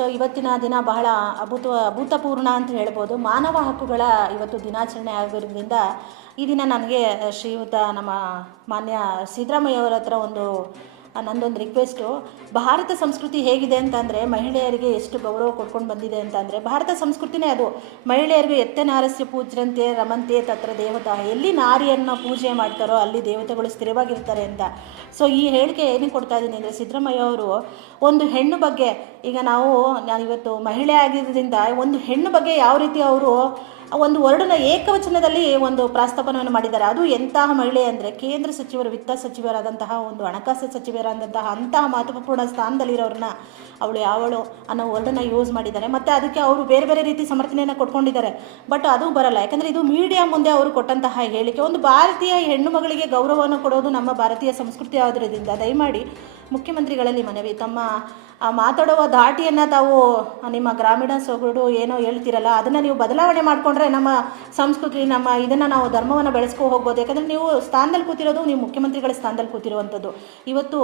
So ಇವತ್ತಿನ ದಿನ ಬಹಳ ಅಭೂತಪೂರ್ಣ ಅಂತ ಹೇಳ್ಬೋದು. ಮಾನವ ಹಕ್ಕುಗಳ ಇವತ್ತು ದಿನಾಚರಣೆ ಆಗಿರೋದ್ರಿಂದ ಈ ದಿನ ನನಗೆ ಶ್ರೀಯುತ ನಮ್ಮ ಮಾನ್ಯ ಸಿದ್ದರಾಮಯ್ಯ ಅವರ ಹತ್ರ ನಂದೊಂದು ರಿಕ್ವೆಸ್ಟು. ಭಾರತ ಸಂಸ್ಕೃತಿ ಹೇಗಿದೆ ಅಂತಂದರೆ, ಮಹಿಳೆಯರಿಗೆ ಎಷ್ಟು ಗೌರವ ಕೊಡ್ಕೊಂಡು ಬಂದಿದೆ ಅಂತಂದರೆ, ಭಾರತ ಸಂಸ್ಕೃತಿನೇ ಅದು. ಮಹಿಳೆಯರಿಗೆ ಎತ್ತೆ ನಾರಸ್ಯ ಪೂಜ್ಯಂತೆ ರಮಂತೆ ತತ್ರ ದೇವತಾ, ಎಲ್ಲಿ ನಾರಿಯನ್ನು ಪೂಜೆ ಮಾಡ್ತಾರೋ ಅಲ್ಲಿ ದೇವತೆಗಳು ಸ್ಥಿರವಾಗಿರ್ತಾರೆ ಅಂತ. ಸೊ ಈ ಹೇಳಿಕೆ ಏನಕ್ಕೆ ಕೊಡ್ತಾ ಇದ್ದೀನಿ ಅಂದರೆ, ಸಿದ್ದರಾಮಯ್ಯ ಅವರು ಒಂದು ಹೆಣ್ಣು ಬಗ್ಗೆ, ಈಗ ನಾನು ಇವತ್ತು ಮಹಿಳೆ ಆಗಿರೋದ್ರಿಂದ ಒಂದು ಹೆಣ್ಣು ಬಗ್ಗೆ ಯಾವ ರೀತಿ ಅವರು ಒಂದು ವರ್ಡನ್ನ ಏಕವಚನದಲ್ಲಿ ಒಂದು ಪ್ರಸ್ತಾಪನವನ್ನು ಮಾಡಿದ್ದಾರೆ. ಅದು ಎಂತಹ ಮಹಿಳೆ ಅಂದರೆ, ಕೇಂದ್ರ ಸಚಿವರು, ವಿತ್ತ ಸಚಿವರಾದಂತಹ, ಒಂದು ಹಣಕಾಸು ಸಚಿವರಾದಂತಹ ಅಂತಹ ಮಹತ್ವಪೂರ್ಣ ಸ್ಥಾನದಲ್ಲಿರೋರನ್ನ ಅವಳು ಯಾವಳು ಅನ್ನೋ ವರ್ಡನ್ನ ಯೂಸ್ ಮಾಡಿದ್ದಾರೆ. ಮತ್ತು ಅದಕ್ಕೆ ಅವರು ಬೇರೆ ಬೇರೆ ರೀತಿ ಸಮರ್ಥನೆಯನ್ನು ಕೊಟ್ಕೊಂಡಿದ್ದಾರೆ. ಬಟ್ ಅದು ಬರಲ್ಲ, ಯಾಕಂದರೆ ಇದು ಮೀಡಿಯಾ ಮುಂದೆ ಅವರು ಕೊಟ್ಟಂತಹ ಹೇಳಿಕೆ. ಒಂದು ಭಾರತೀಯ ಹೆಣ್ಣು ಮಗಳಿಗೆ ಗೌರವವನ್ನು ಕೊಡೋದು ನಮ್ಮ ಭಾರತೀಯ ಸಂಸ್ಕೃತಿ ಆದ್ರಿಂದ ದಯಮಾಡಿ ಮುಖ್ಯಮಂತ್ರಿಗಳಲ್ಲಿ ಮನವಿ, ತಮ್ಮ ಮಾತಾಡುವ ಧಾಟಿಯನ್ನು ತಾವು ನಿಮ್ಮ ಗ್ರಾಮೀಣ ಸೊಗಡು ಏನೋ ಹೇಳ್ತಿರಲ್ಲ ಅದನ್ನು ನೀವು ಬದಲಾವಣೆ ಮಾಡಿಕೊಂಡ್ರೆ ನಮ್ಮ ಸಂಸ್ಕೃತಿ, ನಮ್ಮ ಇದನ್ನು ನಾವು ಧರ್ಮವನ್ನು ಬೆಳೆಸ್ಕೊ ಹೋಗ್ಬೋದು. ಯಾಕಂದರೆ ನೀವು ಸ್ಥಾನದಲ್ಲಿ ಕೂತಿರೋದು, ನೀವು ಮುಖ್ಯಮಂತ್ರಿಗಳ ಸ್ಥಾನದಲ್ಲಿ ಕೂತಿರುವಂಥದ್ದು. ಇವತ್ತು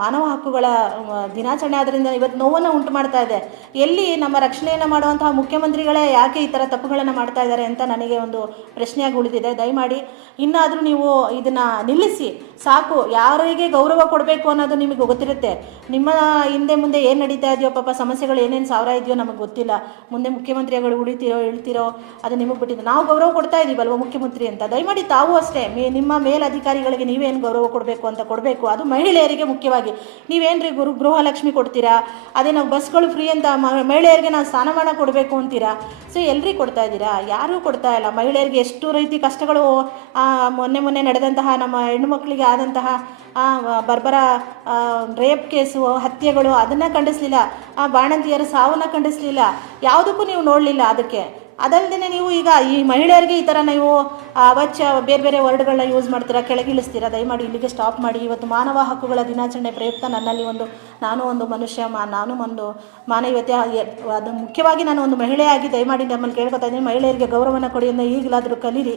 ಮಾನವ ಹಕ್ಕುಗಳ ದಿನಾಚರಣೆ ಆದ್ದರಿಂದ ಇವತ್ತು ನೋವನ್ನು ಉಂಟು ಮಾಡ್ತಾ ಇದೆ. ಎಲ್ಲಿ ನಮ್ಮ ರಕ್ಷಣೆಯನ್ನು ಮಾಡುವಂತಹ ಮುಖ್ಯಮಂತ್ರಿಗಳೇ ಯಾಕೆ ಈ ಥರ ತಪ್ಪುಗಳನ್ನು ಮಾಡ್ತಾ ಇದ್ದಾರೆ ಅಂತ ನನಗೆ ಒಂದು ಪ್ರಶ್ನೆಯಾಗಿ ಉಳಿದಿದೆ. ದಯಮಾಡಿ ಇನ್ನಾದರೂ ನೀವು ಇದನ್ನು ನಿಲ್ಲಿಸಿ, ಸಾಕು. ಯಾರಿಗೆ ಗೌರವ ಕೊಡಬೇಕು ಅನ್ನೋದು ನಿಮಗೆ ಗೊತ್ತಿರುತ್ತೆ. ನಿಮ್ಮ ಹಿಂದೆ ಮುಂದೆ ಏನು ನಡೀತಾ ಇದೆಯೋ ಪಾಪ, ಸಮಸ್ಯೆಗಳು ಏನೇನು ಸಾವಿರ ಇದೆಯೋ ನಮಗೆ ಗೊತ್ತಿಲ್ಲ. ಮುಂದೆ ಮುಖ್ಯಮಂತ್ರಿಗಳು ಇಳ್ತಿರೋ ಅದು ನಿಮಗೆ ಬಿಟ್ಟಿದ್ದು. ನಾವು ಗೌರವ ಕೊಡ್ತಾ ಇದ್ದೀವಲ್ವ ಮುಖ್ಯಮಂತ್ರಿ ಅಂತ. ದಯಮಾಡಿ ತಾವು ಅಷ್ಟೇ ನಿಮ್ಮ ಮೇಲಧಿಕಾರಿಗಳಿಗೆ ನೀವೇನು ಗೌರವ ಕೊಡಬೇಕು ಅಂತ ಕೊಡಬೇಕು. ಅದು ಮಹಿಳೆಯರಿಗೆ ಮುಖ್ಯವಾಗಿ. ನೀವೇನ್ರಿ ಗೃಹಲಕ್ಷ್ಮಿ ಕೊಡ್ತೀರಾ, ಅದೇ ನಾವು ಬಸ್ಗಳು ಫ್ರೀ ಅಂತ ಮಹಿಳೆಯರಿಗೆ ನಾವು ಸ್ಥಾನಮಾನ ಕೊಡಬೇಕು ಅಂತೀರಾ. ಸೊ ಎಲ್ರಿಗೆ ಕೊಡ್ತಾ ಇದ್ದೀರಾ? ಯಾರೂ ಕೊಡ್ತಾ ಇಲ್ಲ. ಮಹಿಳೆಯರಿಗೆ ಎಷ್ಟು ರೀತಿ ಕಷ್ಟಗಳು ಮೊನ್ನೆ ನಡೆದಂತಹ ನಮ್ಮ ಹೆಣ್ಣು ಮಕ್ಕಳಿಗೆ ಆದಂತಹ ಬರ್ಬರ ರೇಪ್ ಕೇಸು, ಹತ್ಯೆಗಳು, ಅದನ್ನು ಖಂಡಿಸಲಿಲ್ಲ. ಬಾಣಂತಿಯರ ಸಾವನ್ನು ಖಂಡಿಸಲಿಲ್ಲ. ಯಾವುದಕ್ಕೂ ನೀವು ನೋಡಲಿಲ್ಲ. ಅದಲ್ಲದೆ ನೀವು ಈಗ ಈ ಮಹಿಳೆಯರಿಗೆ ಈ ಥರ ನೀವು ಅವಾಚ್ಯ ಬೇರೆ ಬೇರೆ ವರ್ಡ್ಗಳನ್ನ ಯೂಸ್ ಮಾಡ್ತೀರಾ, ಕೆಳಗಿಳಿಸ್ತೀರಾ. ದಯಮಾಡಿ ಇಲ್ಲಿಗೆ ಸ್ಟಾಪ್ ಮಾಡಿ. ಇವತ್ತು ಮಾನವ ಹಕ್ಕುಗಳ ದಿನಾಚರಣೆ ಪ್ರಯುಕ್ತ ನನ್ನಲ್ಲಿ ನಾನು ಒಂದು ಮನುಷ್ಯ, ನಾನು ಒಂದು ಮಾನವೀಯತೆ, ಅದು ಮುಖ್ಯವಾಗಿ ನಾನು ಒಂದು ಮಹಿಳೆಯಾಗಿ ದಯಮಾಡಿ ನಮ್ಮಲ್ಲಿ ಕೇಳ್ಕೊತಾ ಇದ್ದೀನಿ, ಮಹಿಳೆಯರಿಗೆ ಗೌರವನ ಕೊಡಿ ಅಂತ ಈಗಲಾದರೂ ಕಲೀರಿ.